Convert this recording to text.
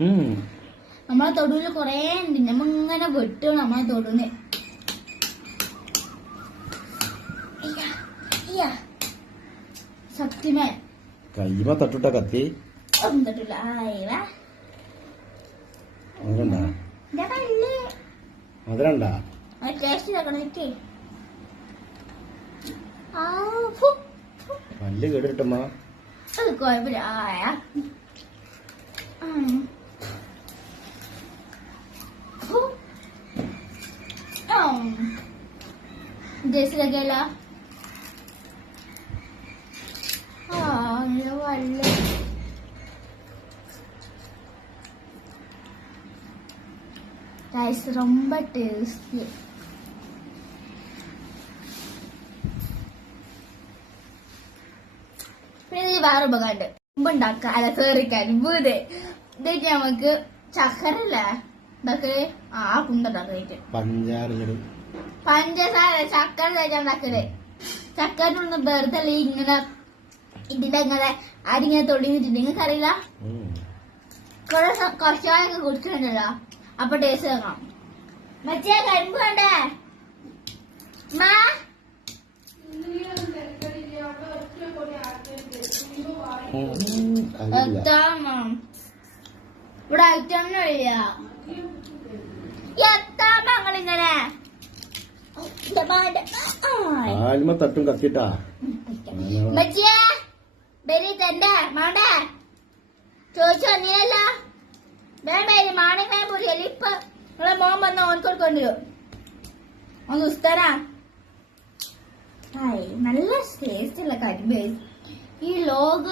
നമ്മളെ തൊടുവില് കൊറേ ഉണ്ട്. നമ്മ ഇങ്ങനെ വെട്ടും നമ്മളെ തൊടുന്ന്. സത്യമേ കയ്യുമ്പോ തട്ടുട്ട കത്തി തട്ടില്ല. മധുരണ്ടാ ടേസ്റ്റ് ഇതാക്കണേ. പല്ല് കേട്ടിട്ടമ്മ അത് കുഴപ്പമില്ല. ജേസിലൊക്കെയല്ല വല്ല ரொம்ப ടേസ്റ്റി. പിന്നെ വേറെ ഉപകാരമുണ്ട്. മുമ്പുണ്ടാക്കാം അല്ല കേറിക്കാൻ വീട് ഇതായിട്ട് നമുക്ക് ചക്കരല്ലേ ഇതൊക്കെ കുണ്ടുണ്ടാക്കിട്ട് പഞ്ചസാര ചക്കര തേക്കാൻ ഉണ്ടാക്കല്. ചക്കരൊന്ന് വെറുതെ ഇങ്ങനെ ഇതിന്റെ ഇങ്ങനെ അരിങ്ങനെ തൊടിഞ്ഞിട്ടുണ്ട്. നിങ്ങൾക്ക് അറിയില്ല, കുറച്ചാളൊക്കെ കുടിച്ചിട്ടുണ്ടല്ലോ. അപ്പൊ ടേസ്റ്റ് നോക്കാം. മറ്റേ കരിമ്പ് വേണ്ടേ ഇവിടെ ഐറ്റൊന്നുമില്ല. എത്താമ ഞങ്ങളിങ്ങനെ തട്ടും കത്തിട്ടാ ബെരി തന്റെ മാണ്ടേ ചോദിച്ചോ നീയല്ല ബേരി മാണിങ്ങനെ പൊടിയല്ല. ഇപ്പൊ നിങ്ങളെ മോൻ വന്ന ഓൻകൊടുക്കൊണ്ടു ഒന്ന് ഉസ്താനാ. നല്ല ടേസ്റ്റ് ഉള്ള കരിമ്പ് ഈ ലോക